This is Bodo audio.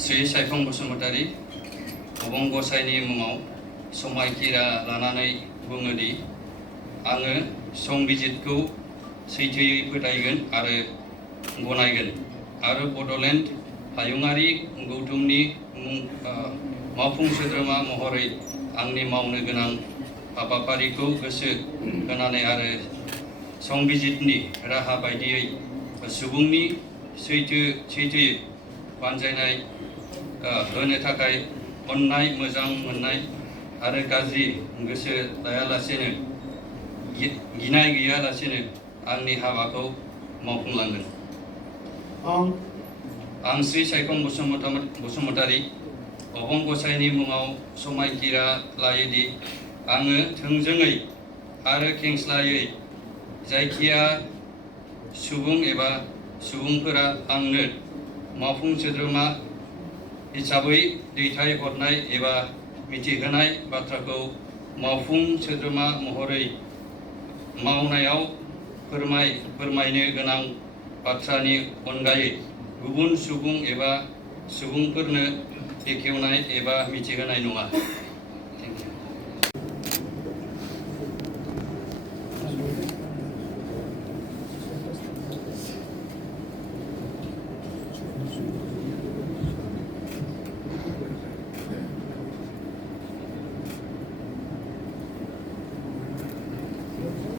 श्री साइफं बसुमतारी अबं गसाइनि मुङाव समायखिरा लानानै बुङोदि आङो संबिजितखौ सैथोयै फोथायगोन आरो गनायगोन आरो बड'लेण्ड हायुङारि गौथुमनि मावफुं सोद्रोमा महरै आंनि मावनो गोनां हाबाफारिखौ गोसो होनानै आरो संबिजितनि राहा बायदियै सुबुंनि सैथोयै बानजायनाय होनो थाखाय अननाय मोजां मोननाय आरो गाज्रि गोसो लायालासेनो गिनाय गैयालासेनो आंनि हाबाखौ मावफुंलांगोन। आं श्री साइखं बसुमतारी अबं गसाइनि मुङाव समायखिरा लायोदि आङो थोंजोङै आरो खेंस्लायै जायखिया सुबुं एबा सुबुंफोरा आंनो मावफुं सोद्रोमा हिसाबै दैथायहरनाय एबा मिथिहोनाय बाथ्राखौ मावफुं सोद्रोमा महरै मावनायाव फोरमायनो गोनां बाथ्रानि अनगायै गुबुन सुबुं एबा सुबुंफोरनो बेखेवनाय एबा मिथिहोनाय नङा। Thank you.